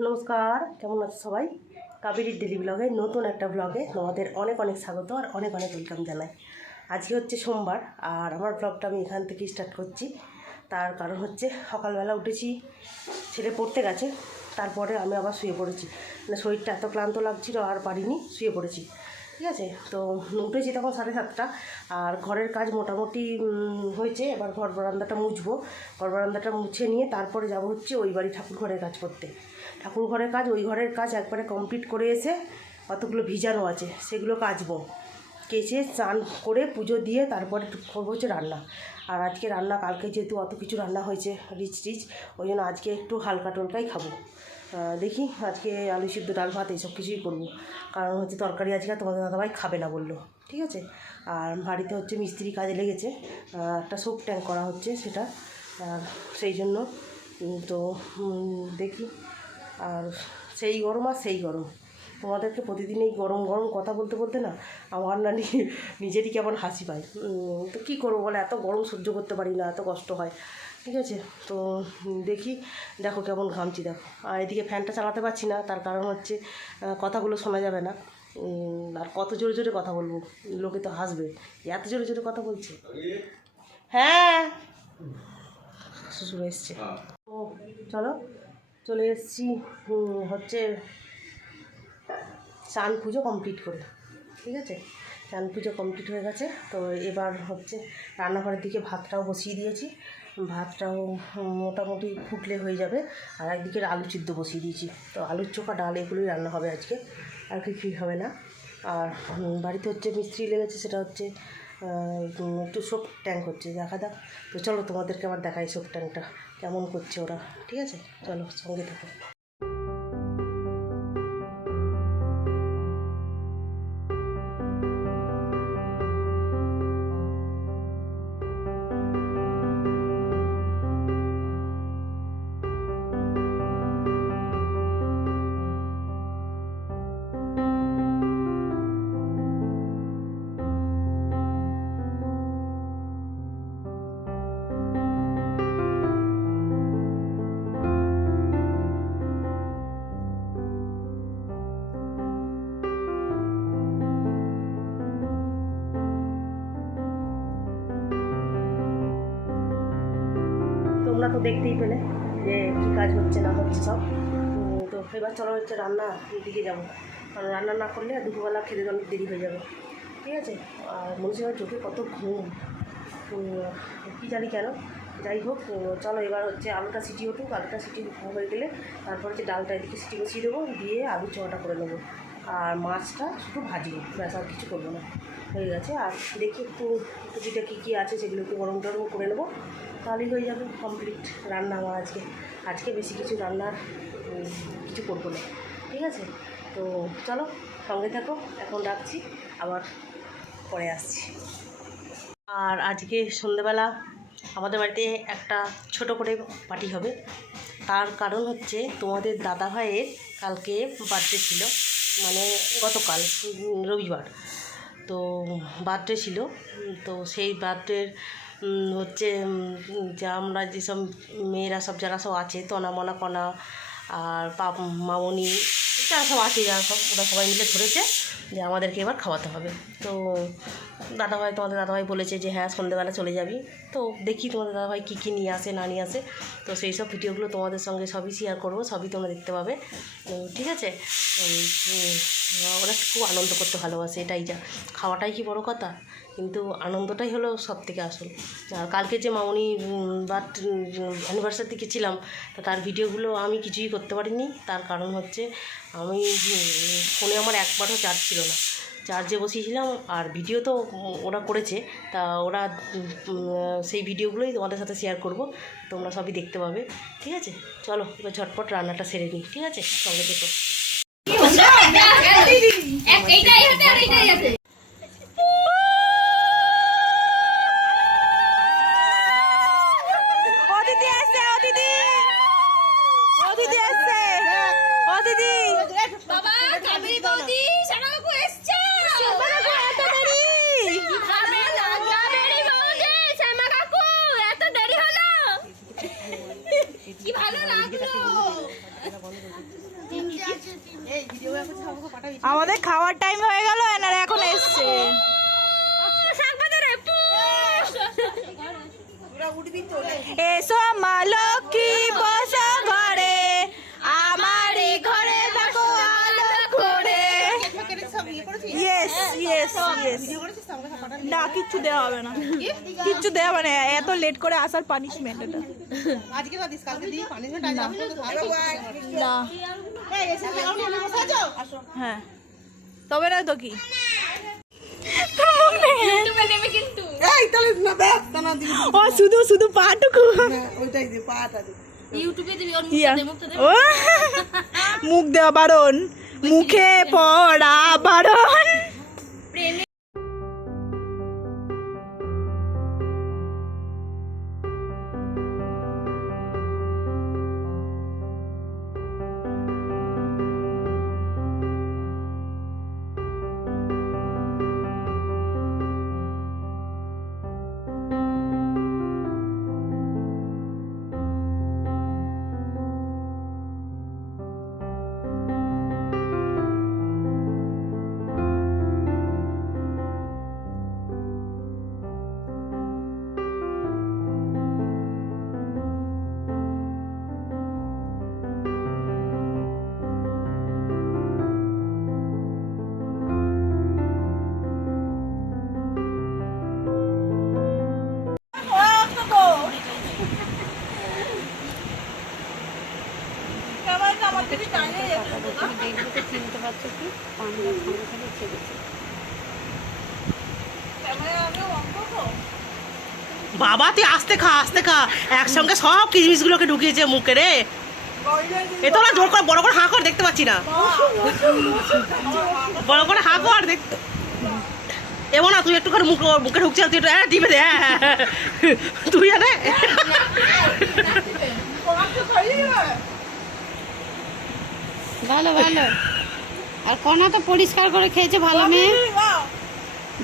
নমস্কার, কেমন আছে সবাই? কাবেরীর ডেলি ব্লগে নতুন একটা ব্লগে তোমাদের অনেক অনেক স্বাগত আর অনেক অনেক ওয়েলকাম জানাই। আজকে হচ্ছে সোমবার আর আমার ব্লগটা আমি এখান থেকে স্টার্ট করছি। তার কারণ হচ্ছে সকালবেলা উঠেছি, ছেলে পড়তে গেছে, তারপরে আমি আবার শুয়ে পড়েছি। মানে শরীরটা এত ক্লান্ত লাগছিল আর পারিনি, শুয়ে পড়েছি। ঠিক আছে, তো উঠেছি তখন 7:30 আর ঘরের কাজ মোটামুটি হয়েছে। এবার ঘর বারান্দাটা মুছবো, ঘর বারান্দাটা মুছে নিয়ে তারপরে যাব হচ্ছে ওই বাড়ি ঠাকুর ঘরের কাজ করতে। ঠাকুর ঘরের কাজ, ওই ঘরের কাজ একবারে কমপ্লিট করে এসে কতগুলো ভিজানো আছে সেগুলো কাচবো, কেচে স্নান করে পুজো দিয়ে তারপরে করবো হচ্ছে রান্না। আর আজকে রান্না, কালকে যেহেতু অত কিছু রান্না হয়েছে রিচ টিচ, ওই জন্য আজকে একটু হালকা টলকাই খাবো। দেখি আজকে আলু সিদ্ধ, ডাল ভাত এইসব কিছুই করবো, কারণ হচ্ছে তরকারি আজকে তোমাদের দাদাভাই খাবে না বললো। ঠিক আছে, আর বাড়িতে হচ্ছে মিস্ত্রি কাজে লেগেছে, একটা সোপ ট্যাঙ্ক করা হচ্ছে সেটা, আর সেই জন্য তো দেখি। আর সেই গরম আর সেই গরম, তোমাদেরকে প্রতিদিন এই গরম গরম কথা বলতে বলতে না আমার না নিজেরই কেমন হাসি পায়। তো কী করবো বলে, এত গরম সহ্য করতে পারি না, এত কষ্ট হয়। ঠিক আছে, তো দেখি, দেখো কেমন ঘামছি দেখো। আর এদিকে ফ্যানটা চালাতে পারছি না, তার কারণ হচ্ছে কথাগুলো শোনা যাবে না। আর কত জোরে জোরে কথা বলবো, লোকে তো হাসবে, এত জোরে জোরে কথা বলছে। হ্যাঁ, শ্বশুর এসছে। ও চলো, চলে এসেছি হচ্ছে স্নান পুজো কমপ্লিট করে। ঠিক আছে, স্নান পুজো কমপ্লিট হয়ে গেছে। তো এবার হচ্ছে রান্নাঘরের দিকে ভাতটাও বসিয়ে দিয়েছি, ভাতটাও মোটামুটি ফুটলে হয়ে যাবে। আর একদিকে আলু সিদ্ধ বসিয়ে দিয়েছি, তো আলুর চোখা ডাল এগুলোই রান্না হবে আজকে, আর কিছুই হবে না। আর বাড়িতে হচ্ছে মিস্ত্রি লেগেছে, সেটা হচ্ছে একটু সোপ ট্যাঙ্ক হচ্ছে, দেখা যাক। তো চলো তোমাদেরকে আবার দেখাই সোপ ট্যাঙ্কটা কেমন করছে ওরা। ঠিক আছে, চলো সঙ্গে থাকো। তোমরা তো দেখতেই পেলে যে কী কাজ হচ্ছে না হচ্ছে সব। তো এবার চলো হচ্ছে রান্না দিকে যাবো, কারণ রান্না না করলে দুপুরবেলা খেতে অনেক দেরি হয়ে যাবে। ঠিক আছে, আর মনুষ্যের চোখে কত ঘুম, কী জানি কেন। যাই হোক, চলো এবার হচ্ছে আলুটা সিটি উঠুক, আলুটা সিটি হয়ে গেলে তারপর হচ্ছে ডালটা এদিকে সিটি বসিয়ে দেবো, দিয়ে আলু চড়াটা করে নেবো, আর মাছটা শুধু ভাজি, ব্যাস আর কিছু করবো না, হয়ে গেছে। আর দেখি একটু যেটা কী কী আছে সেগুলো একটু গরম টরম করে নেবো, তাহলেই হয়ে যাবে কমপ্লিট রান্না আমার আজকে বেশি কিছু রান্নার কিছু করবো না। ঠিক আছে, তো চলো সঙ্গে থাকো, এখন রাখছি, আবার পরে আসছি। আর আজকে সন্ধ্যেবেলা আমাদের বাড়িতে একটা ছোট করে পার্টি হবে, তার কারণ হচ্ছে তোমাদের দাদা ভাইয়ের কালকে বার্থডে ছিল, মানে গতকাল রবিবার, তো বার্থডে ছিল। তো সেই বার্থডের হচ্ছে যে আমরা যেসব মেয়েরা সব যারা সব আছে, তনা মনা কণা আর মামনি যারা সব আছে, যারা সব ওরা সবাই মিলে ধরেছে যে আমাদেরকে এবার খাওয়াতে হবে। তো তোমাদের দাদাভাই বলেছে যে হ্যাঁ সন্ধ্যেবেলা চলে যাবি। তো দেখি তোমাদের দাদাভাই কী কী নিয়ে আসে না নিয়ে আসে, তো সেই সব ভিডিওগুলো তোমাদের সঙ্গে সবই শেয়ার করবো, সবই তোমরা দেখতে পাবে। ঠিক আছে, ওরা খুব আনন্দ করতে ভালোবাসে, এটাই যা, খাওয়াটাই কি বড় কথা, কিন্তু আনন্দটাই হলো সব থেকে আসল। আর কালকে যে মামনি অ্যানিভার্সারিতে গেছিলাম, তা তার ভিডিওগুলো আমি কিছুই করতে পারিনি। তার কারণ হচ্ছে আমি ফোনে আমার একবারও চার্জ ছিল না, চার্জে বসিয়েছিলাম, আর ভিডিও তো ওরা করেছে, তা ওরা সেই ভিডিওগুলোই তোমাদের সাথে শেয়ার করব, তোমরা সবই দেখতে পাবে। ঠিক আছে, চলো এবার ঝটপট রান্নাটা সেরে নিই। ঠিক আছে, সঙ্গে দেখো। আমাদের খাওয়ার টাইম হয়ে গেল, এনারা এখন এসছে। এসো মা লক্ষ্মী বসো ঘরে, আমারই ঘরে দেখো আলো করে। Yes yes yes. না কিচ্ছু দেওয়া হবে না, কিচ্ছু দেওয়া হবে না, এত লেট করে আসার পানিশমেন্ট এটা। না হ্যাঁ তবে না তো কি ও শুধু শুধু পাটুকু মুখ দেওয়া বারণ, মুখে পড়া বারণ। বাবা তুই আস্তে খা আস্তে খা, একসঙ্গে সব কিশমিশ গুলোকে ঢুকিয়েছে মুখে রে। এ তো জোর করে বড় করে হাঁ কর, দেখতে পাচ্ছি না, বড় করে হাঁ কর দেখতে। এমন না তুই একটু করে মুখে ঢুকছে, তুই একটু টিপে দে। তুই আরে ভালো ভালো। আর কণা তো পরিষ্কার করে খেয়েছে, ভালো মেয়ে,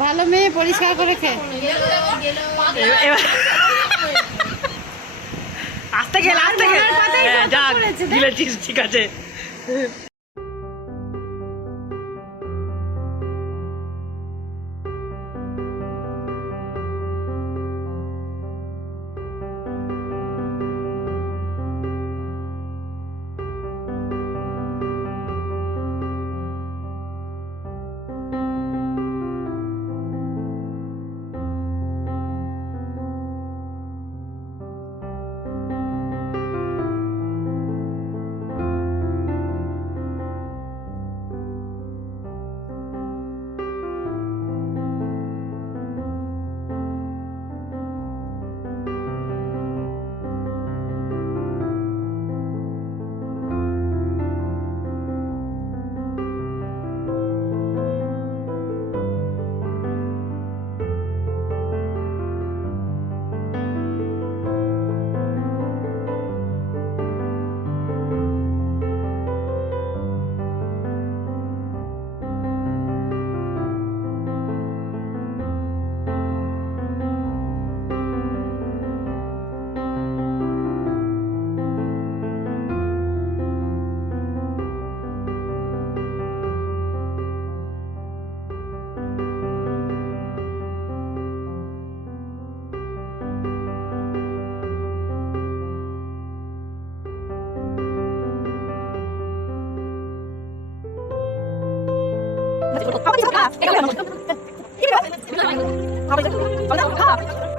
ভালো মেয়ে, পরিষ্কার করে খেয়ে। আস্তে খেল আস্তে খেল, যাক গিলেছিস ঠিক আছে।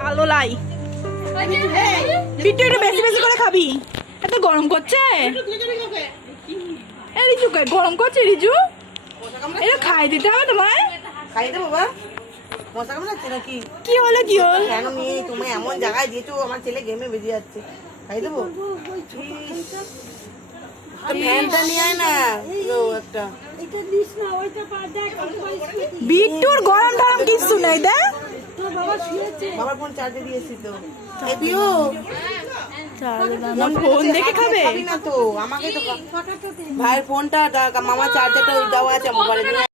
আলো লাই বিট্টু একটু বেশি বেশি করে খাবি, এত গরম করছে। রিজু গরম করছে, রিজু এটা খাই দিতে হবে তোমায়। খাই দেবো বাবা, মশা কামড়াচ্ছে নাকি? কি হলো কি হল? কেন নিয়ে তুমি এমন জায়গায় দিয়েছো, আমার ছেলে গেমে বেজে যাচ্ছে। খাই দেবো, ফ্যানটা নিয়ে আয় না একটা। বিট্টুর গরম টরম কিছু নাই, দেখ বাবার ফোন চার্জে দিয়েছি তো। ফোন দেখে খাবে না তো, আমাকে তো ভাইয়ের ফোনটা মামা চার্জারটা দেওয়া আছে মোবাইলে।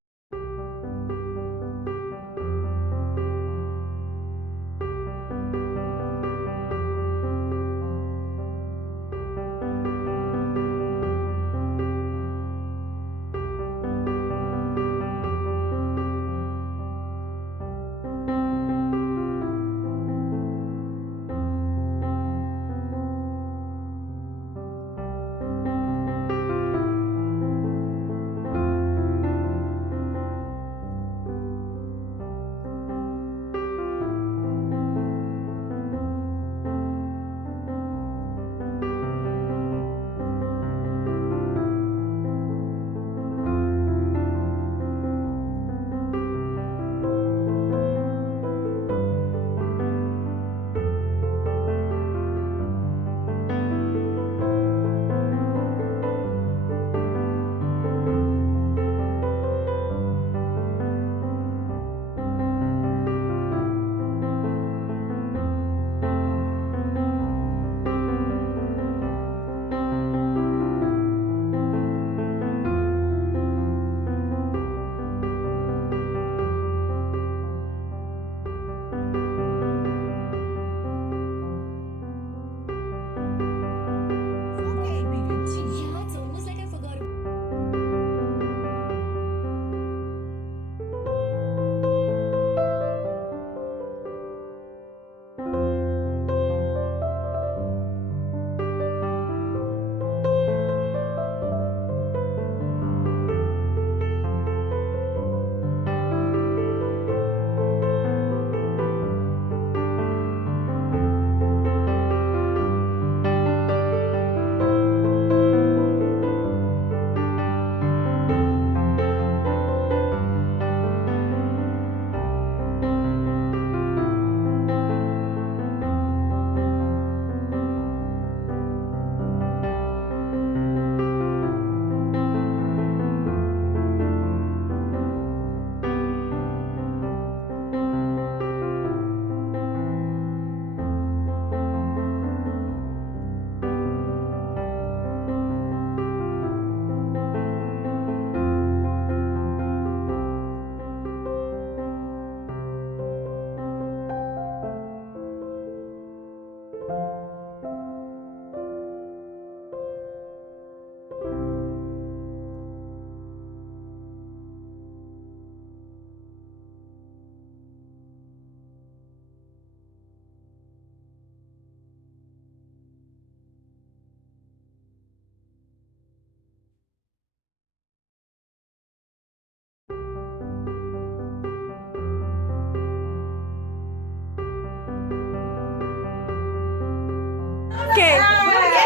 ওকে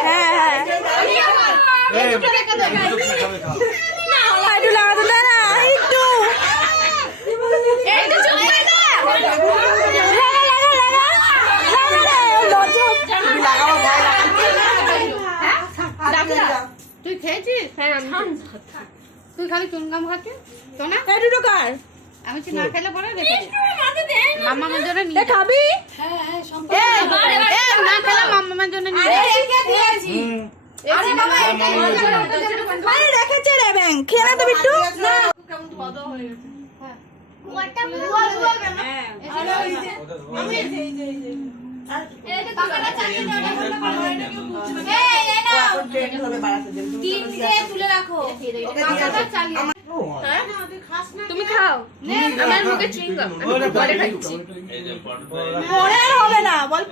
হ্যাঁ হ্যাঁ একটু লাগাতে দে না একটু তুই খেয়েছিস? তুই খালি চুনকাম খাচ্ছিস তো না? আমি কি না খেলে পরে দেখে মামার জন্য নিয়ে খাবি না খেলে মামার জন্য নিয়ে রেখেছে রে ব্যাং খেয়ে না তো বিট্টু তুমি খাও আমার মুখে চুইংগাম আমি পরে খাচ্ছি পরে আর হবে না বল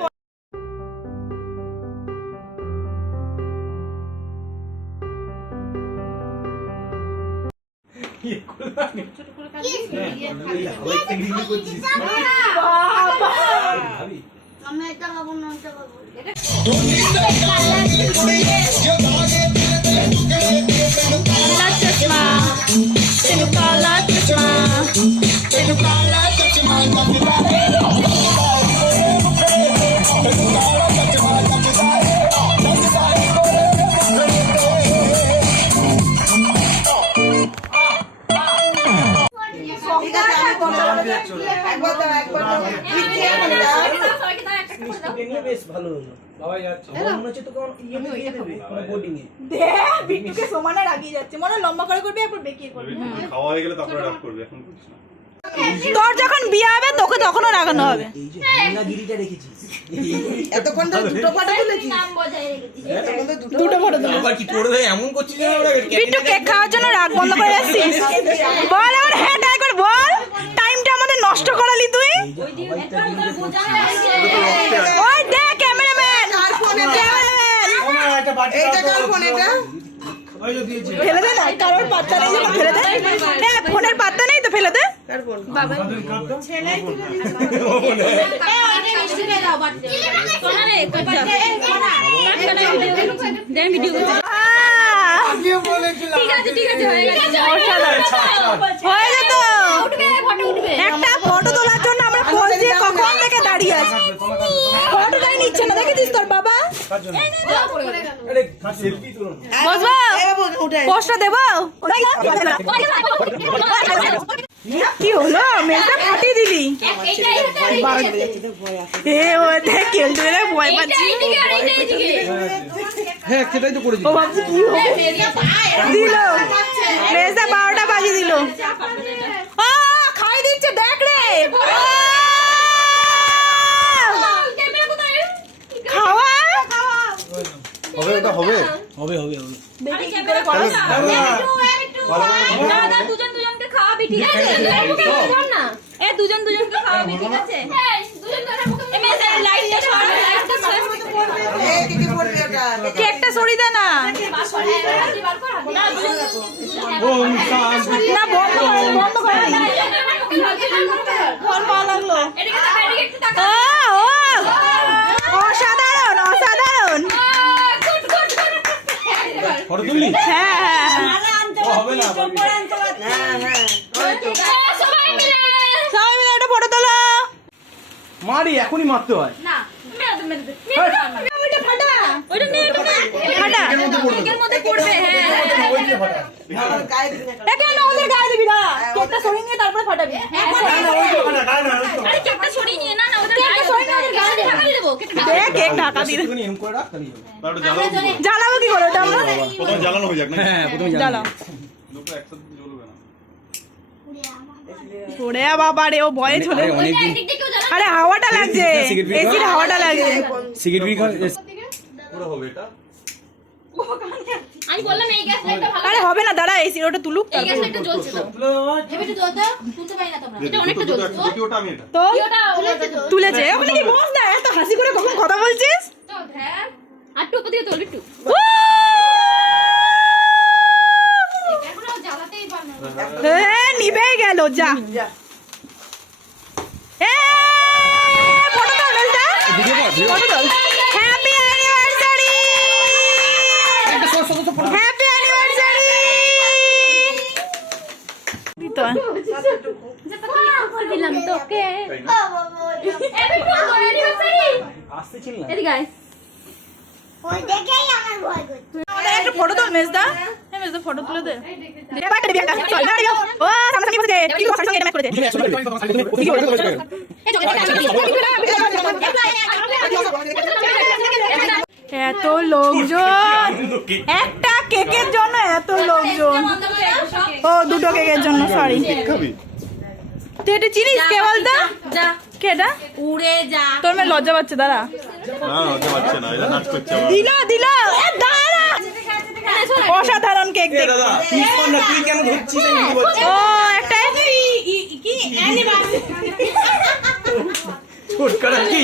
বেশ ভালো হলো বাবাই যাচ্ছে মনে হচ্ছে তো কোন ইয়ে দিয়ে দেবে বোর্ডিং এ বিট্টুকে সমানে রাগিয়ে যাচ্ছে মনে হয় লম্বা করে করবে একবার বেঁকিয়ে করবে খাওয়া হয়ে গেলে তারপরে রাগ করবে এখন করিস না তোর যখন বিয়ে হবে তোকে তখনও রাগানো হবে এই যে হিঙ্গাগিরিটা রেখেছিস এতক্ষণ ধরে দুটো ফটো তুলেছিস দুটো ফটো তুলে আবার কি করে দেয় এমন করছিস না ওরা বিট্টু কেক খাওয়ার জন্য রাগ বন্ধ করে আসছিস বল এবার হ্যাঁ তাই করে বল টাইমটা আমাদের নষ্ট করালি তুই ওই দেখ ক্যামেরাম্যান আর ফোনে এইটা কার ফোন এটা ফেলে দে না কারোর পাত্তা নেই যখন ফেলে দে ফোনের পাত্তা নেই তো ফেলে দে হয়ে যেত একটা ফটো তোলার জন্য আমরা পোজ দিয়ে কখন থেকে দাঁড়িয়ে আছি ফটোটাই নিচ্ছে না দেখেছিস তোর বাবা বসবো পোস্টটা দেবো কি হলো মেয়েটা ফাটিয়ে দিলি এ ও দেখ কেলটু রে ভয় পাচ্ছি হ্যাঁ সেটাই তো করেছি ও ভাবছি কি হবে দিল মেয়েটা 12টা বাজিয়ে দিল আ খাই দিচ্ছে দেখ রে খাওয়া হবে ওটা হবে হবে হবে হবে দেখি কি করে করা দাদা দুজন দুজনকে খাওয়াবি ঠিক আছে না এ দুজন দুজনকে খাওয়াবি ঠিক আছে দুজন দুজনের মুখে এ মেসে লাইটটা ছড়া লাইটটা ছড়া এই কি কি করবি ওটা কেকটা সরিয়ে দে না না বন্ধ করে ফোন পাওয়া লাগলো ও অসাধারণ অসাধারণ ফটো তুললি হ্যাঁ হ্যাঁ হবে না সবাই মিলে সবাই মিলে একটা ফটো তোলো মারি এখনই মারতে হয় না মেরে দে ওইটা ফাটা ওইটা নিয়ে ফাটা কেকের মধ্যে পড়বে হ্যাঁ এটা না ওদের গায়ে দিবি না কেকটা সরিয়ে নিয়ে তারপরে ফাটাবি আরে কেকটা সরিয়ে নিয়ে না না ওদের গায়ে সরিয়ে ওদের গায়ে ঢাকা দিয়ে দেবো দে কেক ঢাকা দিয়ে একটুখানি এরকম করে রাখ তাহলেই হবে তারপরে জ্বালাবো কি করে? জ্বালাবো কি করে ওটা আমরা প্রথমে জ্বালানো হয়ে যাক না হ্যাঁ প্রথমে জ্বালাও দুটো একসাথে জ্বলবে না ওরে বাবা রে ও ভয়ে চলে একদিক দিয়ে কেউ জ্বালা আরে হাওয়াটা লাগছে এসির হাওয়াটা লাগছে সিগারেট বিড়ি খাও পুরো হবে এটা আমি বললাম এই গ্যাস লাইটটা ভালো আরে হবে না দাঁড়া এসি ওটা তুলুক এই গ্যাস লাইটটা জ্বলছে তো এবারে জ্বলতে শুনতে পাই না তোমরা এটা অনেকটা জ্বলছে দেখি ওটা আমি এটা তো ওটা জ্বলছে তো তুলেছে ওখানে কি বস না এত হাসি করে কখন কথা বলছিস তো হ্যাঁ আর টুকু দিয়ে তোল একটু এগুলো জ্বালাতেই পারবে না নিভেই গেল যা ফটো তোল ফটো তোল হ্যাপি অ্যানিভার্সারি হ্যাপি অ্যানিভার্সারি তো দিলাম তোকে এদিকে আয়। একটা ফটো তোল মেজদা হ্যাঁ মেজদা ফটো তুলে দে ও সামনে বসে কি কথা সঙ্গে ম্যাচ করেছে এত লোকজন একটা কেকের জন্য এত লোকজন ও দুটো কেকের জন্য সরি খাবি তুই এটা চিনিস কে বলতো যা কে এটা উড়ে যা তোর মেয়ে লজ্জা পাচ্ছে দাঁড়া না হতে পারছে না এটা নাচ করছে আবার। দিল দিল এ দাঁড়া অসাধারণ কেক দেখ দাদা তুই কেন ধরছিস ও একটা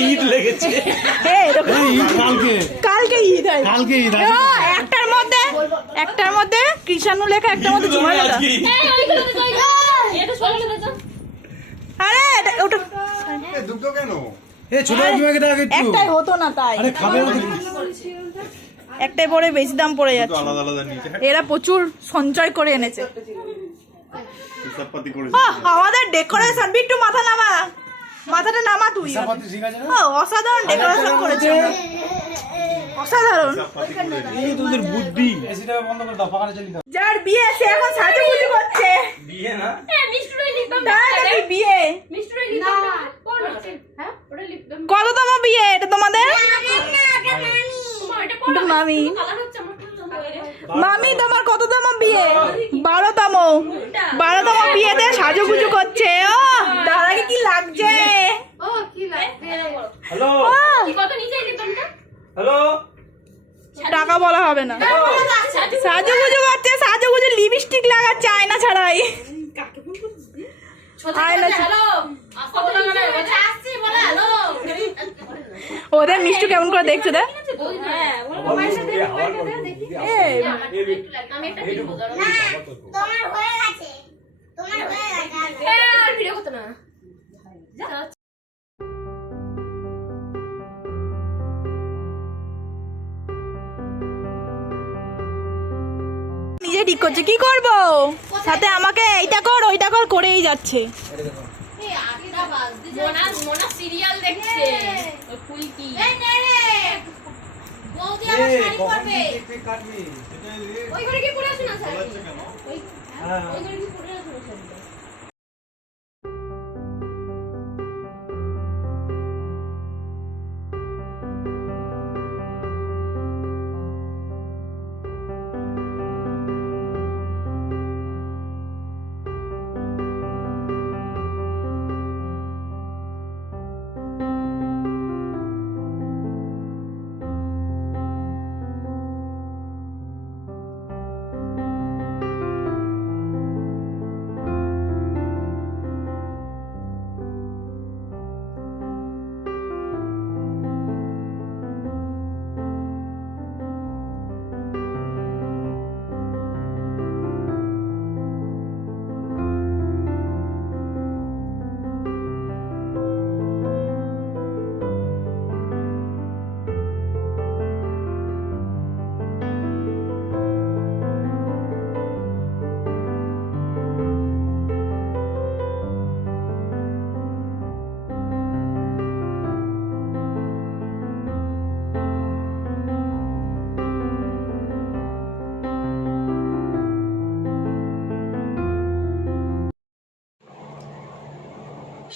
ঈদ লেগেছে এই দেখো কালকে কালকে ঈদ হয় কালকে ঈদ ও, একটার মধ্যে কৃষাণু লেখা একটার মধ্যে ঝুমা লেখা এটা সরে যা আরে ওটা দুটো কেন এ ছোট বিভাগে দেখ একটু একটাই হতো না তাই আরে খাবে না একটাই পরে বেশি দাম পড়ে তো যাচ্ছে আলাদা আলাদা নিচে এরা প্রচুর সঞ্চয় করে এনেছে হিসাব পাতি করেছে ও আমাদের ডেকোরেশন বিট্টু মাথা নামা মাথাটা নামা তুই চাপাতি ঠিক আছে না ও অসাধারণ ডেকোরেশন করেছে অসাধারণ হিসাব পাতি করেছে এই তোদের বুদ্ধি এসিটা বন্ধ করে দাও ফাঁকা চলে দাও যার বিয়ে সে এখন সাজুগুজু করছে বিয়ে না হ্যাঁ মিষ্টির লিপবাম তাড়াতাড়ি বিয়ে মিষ্টির লিপবাম কোন হ্যাঁ ওটা লিপবাম কততম বিয়ে এটা তোমাদের তোমার এটা কোন মামি কালার হচ্ছে আমার মামি তোমার কততম বিয়ে 12তম 12তম বিয়েতে সাজুগুজু করছে ও দাদাকে কি লাগছে ও কি লাগছে হ্যালো ও, কি কত নিচে লিপবামটা হ্যালো টাকা বলা হবে না সাজুগুজু করছে সাজুগুজু লিপস্টিক লাগাচ্ছে আয়না ছাড়াই আয়না ছাড়া- হ্যালো কত টাকা লাগবে আসছি বলে হ্যালো ওদের মিষ্টি কেমন করে দেখছে দেখ হ্যাঁ মোবাইল সাথে দেখি এই, আমি একটা ভিডিও করব তোমার হয়ে গেছে তোমার হয়ে গেছে আর ভিডিও করতে না যা নিজে ঠিক করছে কি করব সাথে আমাকে এইটা কর ওইটা কর করেই যাচ্ছে মোনা মোনা সিরিয়াল দেখছে ওই ফুলকি এই নে রে বৌদি আমার শাড়ি পরবে কাটবি ওই ঘরে কি পরে আছে না শাড়ি কেন ওই হ্যাঁ ওই ঘরে কি পরে আছে না শাড়ি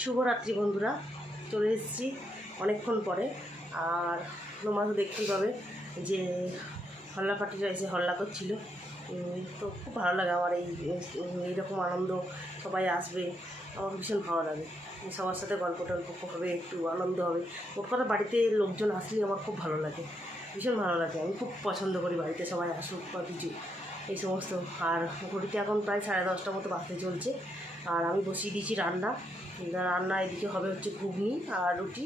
শুভরাত্রি বন্ধুরা, চলে এসেছি অনেকক্ষণ পরে। আর তোমরা তো দেখতেই পাবে যে হল্লা পার্টিরা এসে হল্লা করছিল। তো খুব ভালো লাগে আমার এইরকম আনন্দ, সবাই আসবে, আমার ভীষণ ভালো লাগে। সবার সাথে গল্প টল্প হবে, একটু আনন্দ হবে। ওর কথা বাড়িতে লোকজন আসলে আমার খুব ভালো লাগে, ভীষণ ভালো লাগে। আমি খুব পছন্দ করি বাড়িতে সবাই আসুক বা কিছু এই সমস্ত। আর ঘড়িতে এখন প্রায় 10:30 মতো বাজতে চলছে। আর আমি বসিয়ে দিয়েছি রান্না। রান্না এদিকে হবে হচ্ছে ঘুগনি আর রুটি,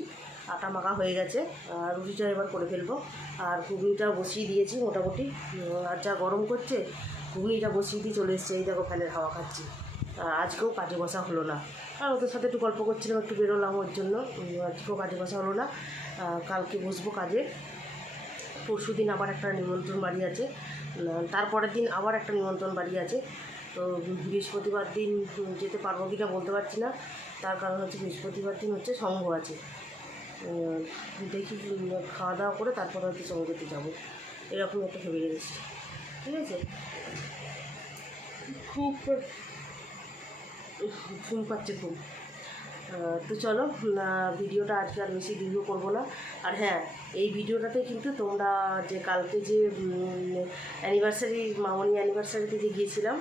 আটা মাখা হয়ে গেছে। আর রুটিটা এবার করে ফেলবো। আর ঘুগনিটাও বসিয়ে দিয়েছি মোটামুটি। আর যা গরম করছে, ঘুগনিটা বসিয়ে দিয়ে চলে এসছে। এই দেখো ফ্যানের হাওয়া খাচ্ছি। আজকেও কাজে বসা হলো না। আর ওদের সাথে একটু গল্প করছিলাম, একটু বেরোলাম ওর জন্য। আজকেও কাজে বসা হলো না। কালকে বসবো কাজে। পরশুদিন আবার একটা নিমন্ত্রণ বাড়ি আছে, তারপরের দিন আবার একটা নিমন্ত্রণ বাড়ি আছে। তো বৃহস্পতিবার দিন যেতে পারবো কি না বলতে পারছি না, তার কারণ হচ্ছে বৃহস্পতিবার দিন হচ্ছে সঙ্ঘ আছে। দেখি খাওয়া দাওয়া করে তারপরে হয়তো সঙ্গতে যাবো, এরকম একটা ভেবে রেখেছি। ঠিক আছে, খুব ঘুম পাচ্ছে খুব। তো চলো, ভিডিওটা আজকে আর বেশি দীর্ঘ করবো না। আর হ্যাঁ, এই ভিডিওটাতে কিন্তু তোমরা যে কালকে যে অ্যানিভার্সারি, মামনি অ্যানিভার্সারিতে যে গিয়েছিলাম,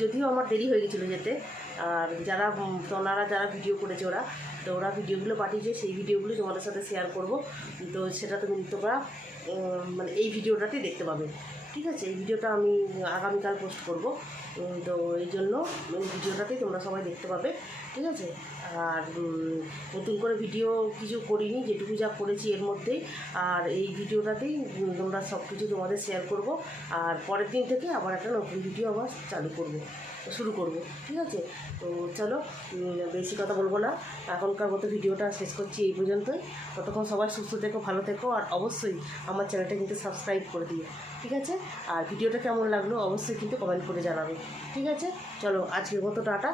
যদিও আমার দেরি হয়ে গেছিলো যেতে, আর তোমরা যারা ভিডিও করেছে ওরা ভিডিওগুলো পাঠিয়েছে, সেই ভিডিওগুলি তোমাদের সাথে শেয়ার করব। তো সেটা তোমরা মানে এই ভিডিওটাতেই দেখতে পাবে। ঠিক আছে, এই ভিডিওটা আমি আগামীকাল পোস্ট করব। তো এই জন্য ভিডিওটাতেই তোমরা সবাই দেখতে পাবে। ঠিক আছে, আর নতুন করে ভিডিও কিছু করিনি, যেটুকু যা করেছি এর মধ্যেই। আর এই ভিডিওটাতেই তোমরা সব কিছু তোমাদের শেয়ার করব। আর পরের দিন থেকে আবার একটা নতুন ভিডিও আবার শুরু করব। ঠিক আছে, তো চলো, বেশি কথা বলবো না, এখনকার মতো ভিডিওটা শেষ করছি এই পর্যন্তই। ততক্ষণ সবাই সুস্থ থেকো, ভালো থেকো, আর অবশ্যই আমার চ্যানেলটা কিন্তু সাবস্ক্রাইব করে দিও। ঠিক আছে, আর ভিডিওটা কেমন লাগলো অবশ্যই কিন্তু কমেন্ট করে জানাবে। ঠিক আছে, চলো আজকের মতো টাটা।